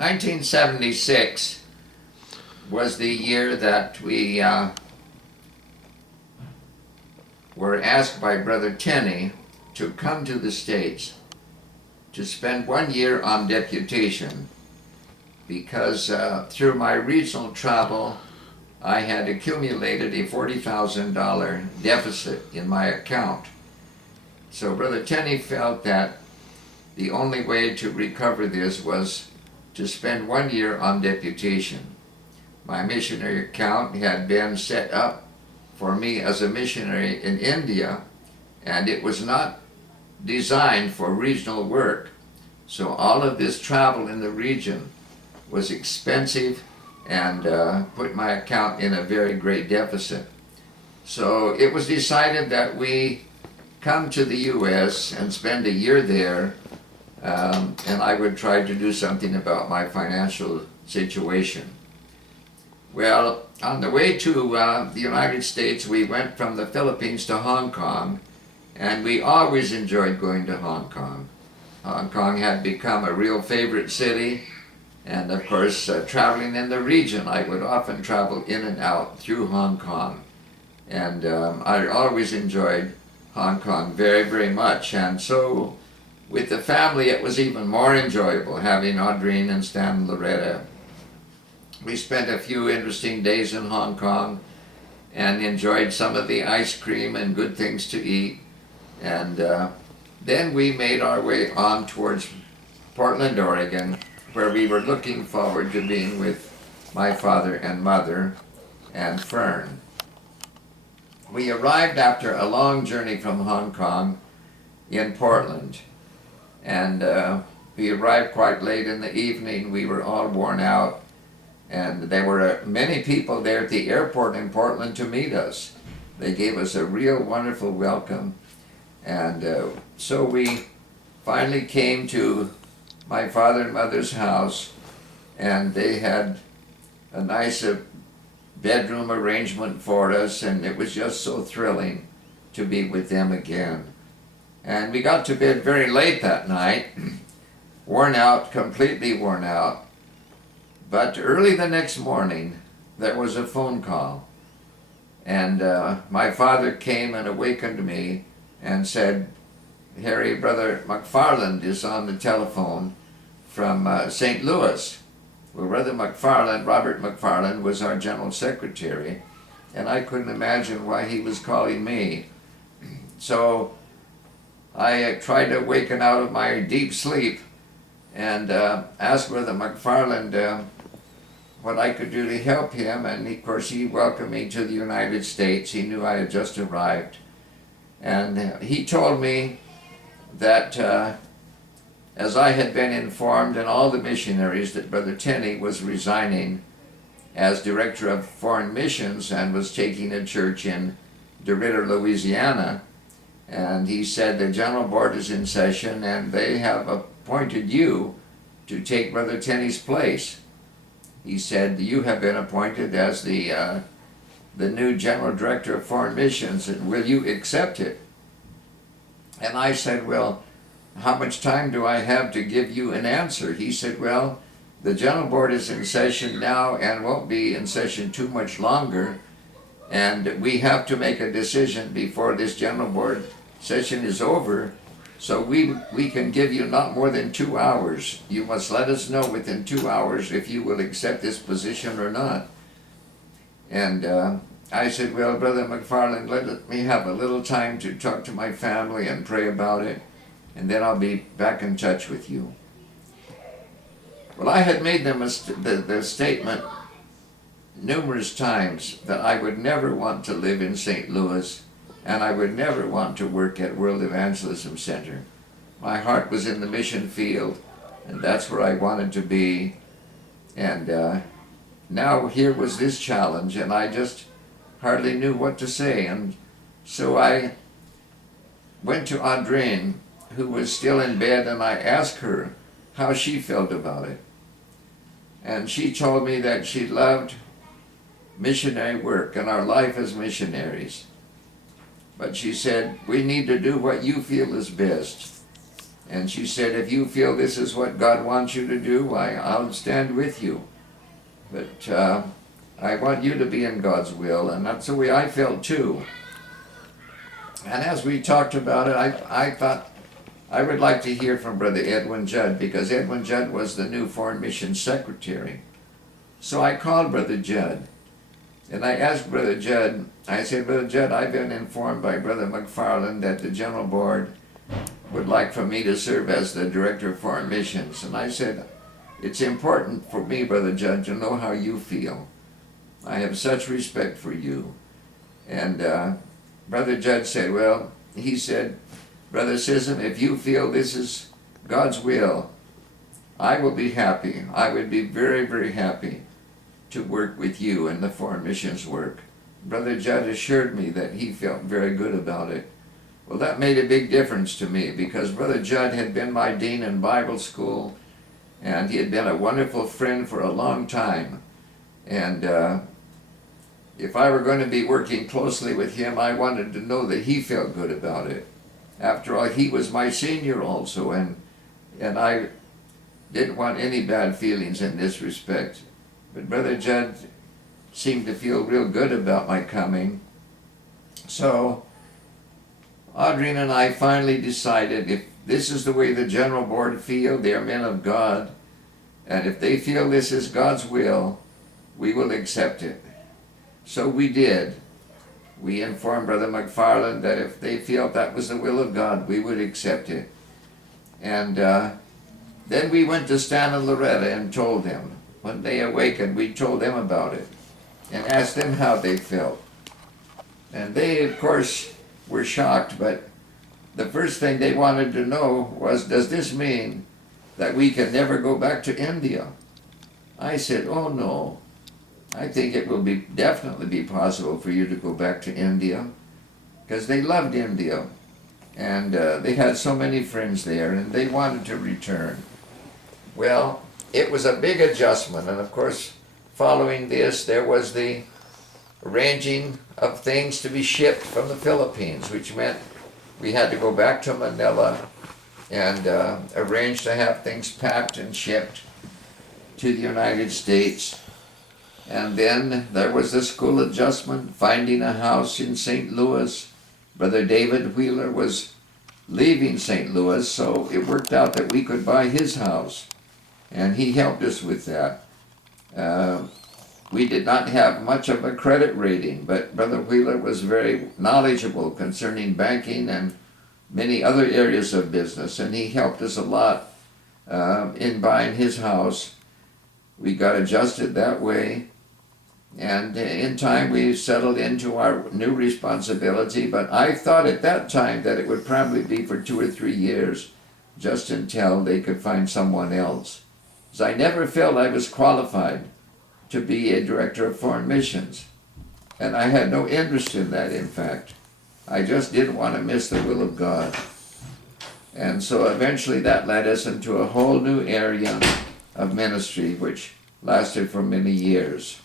1976 was the year that we were asked by Brother Tenney to come to the States to spend 1 year on deputation, because through my regional travel I had accumulated a $40,000 deficit in my account. So Brother Tenney felt that the only way to recover this was to spend 1 year on deputation. My missionary account had been set up for me as a missionary in India, and it was not designed for regional work. So all of this travel in the region was expensive and put my account in a very great deficit. So it was decided that we come to the U.S. and spend a year there, and I would try to do something about my financial situation. Well, on the way to the United States, we went from the Philippines to Hong Kong, and we always enjoyed going to Hong Kong. Hong Kong had become a real favorite city, and of course, traveling in the region, I would often travel in and out through Hong Kong. And I always enjoyed Hong Kong very, very much. And so with the family, it was even more enjoyable having Audrine and Stan and Loretta. We spent a few interesting days in Hong Kong and enjoyed some of the ice cream and good things to eat. And then we made our way on towards Portland, Oregon, where we were looking forward to being with my father and mother and Fern. We arrived after a long journey from Hong Kong in Portland, and we arrived quite late in the evening. We were all worn out, and there were many people there at the airport in Portland to meet us. They gave us a real wonderful welcome, and so we finally came to my father and mother's house, and they had a nice bedroom arrangement for us, and it was just so thrilling to be with them again. And we got to bed very late that night, worn out, completely worn out. But early the next morning, there was a phone call, and my father came and awakened me and said, "Harry, Brother McFarland is on the telephone from St. Louis." Well, Brother McFarland, Robert McFarland, was our general secretary, and I couldn't imagine why he was calling me. So I tried to waken out of my deep sleep and asked Brother McFarland what I could do to help him, and of course he welcomed me to the United States. He knew I had just arrived, and he told me that as I had been informed, and all the missionaries, that Brother Tenney was resigning as Director of Foreign Missions and was taking a church in DeRidder, Louisiana. And he said the General Board is in session and they have appointed you to take Brother Tenney's place. He said, "You have been appointed as the new General Director of Foreign Missions, and will you accept it?" And I said, "Well, how much time do I have to give you an answer?" He said, "Well, the General Board is in session now and won't be in session too much longer, and we have to make a decision before this General Board session is over, so we can give you not more than 2 hours. You must let us know within 2 hours if you will accept this position or not." And I said, "Well, Brother McFarland, let me have a little time to talk to my family and pray about it, and then I'll be back in touch with you." Well, I had made them the statement numerous times that I would never want to live in St. Louis, and I would never want to work at World Evangelism Center. My heart was in the mission field, and that's where I wanted to be. And now here was this challenge, and I just hardly knew what to say. And so I went to Audrine, who was still in bed, and I asked her how she felt about it. And she told me that she loved missionary work and our life as missionaries. But she said, "We need to do what you feel is best." And she said, if you feel this is what God wants you to do, I'll stand with you. But I want you to be in God's will, and that's the way I felt too. And as we talked about it, I thought I would like to hear from Brother Edwin Judd, because Edwin Judd was the new Foreign Mission Secretary. So I called Brother Judd, and I asked Brother Judd, I said, Brother Judd, I've been informed by Brother McFarland that the General Board would like for me to serve as the Director of Foreign Missions. And I said, it's important for me, Brother Judd, to know how you feel. I have such respect for you. And Brother Judd said, well, he said, Brother Scism, if you feel this is God's will, I will be happy. I would be very, very happy to work with you in the foreign missions work. Brother Judd assured me that he felt very good about it. Well, that made a big difference to me, because Brother Judd had been my dean in Bible school, and he had been a wonderful friend for a long time. And if I were going to be working closely with him, I wanted to know that he felt good about it. After all, he was my senior also, and I didn't want any bad feelings in this respect. But Brother Judd seemed to feel real good about my coming. So Audrey and I finally decided, if this is the way the General Board feel, they're men of God, and if they feel this is God's will, we will accept it. So we did. We informed Brother McFarland that if they felt that was the will of God, we would accept it. And then we went to Stan and Loretta and told them. When they awakened, we told them about it and asked them how they felt. And they, of course, were shocked, but the first thing they wanted to know was, does this mean that we can never go back to India? I said, oh no, I think it will definitely be possible for you to go back to India, because they loved India, and they had so many friends there, and they wanted to return. Well, it was a big adjustment, and of course, following this, there was the arranging of things to be shipped from the Philippines, which meant we had to go back to Manila and arrange to have things packed and shipped to the United States. And then there was the school adjustment, finding a house in St. Louis. Brother David Wheeler was leaving St. Louis, so it worked out that we could buy his house, and he helped us with that. We did not have much of a credit rating, but Brother Wheeler was very knowledgeable concerning banking and many other areas of business, and he helped us a lot in buying his house. We got adjusted that way, and in time we settled into our new responsibility, but I thought at that time that it would probably be for 2 or 3 years, just until they could find someone else. So I never felt I was qualified to be a director of foreign missions. And I had no interest in that, in fact. I just didn't want to miss the will of God. And so eventually that led us into a whole new area of ministry, which lasted for many years.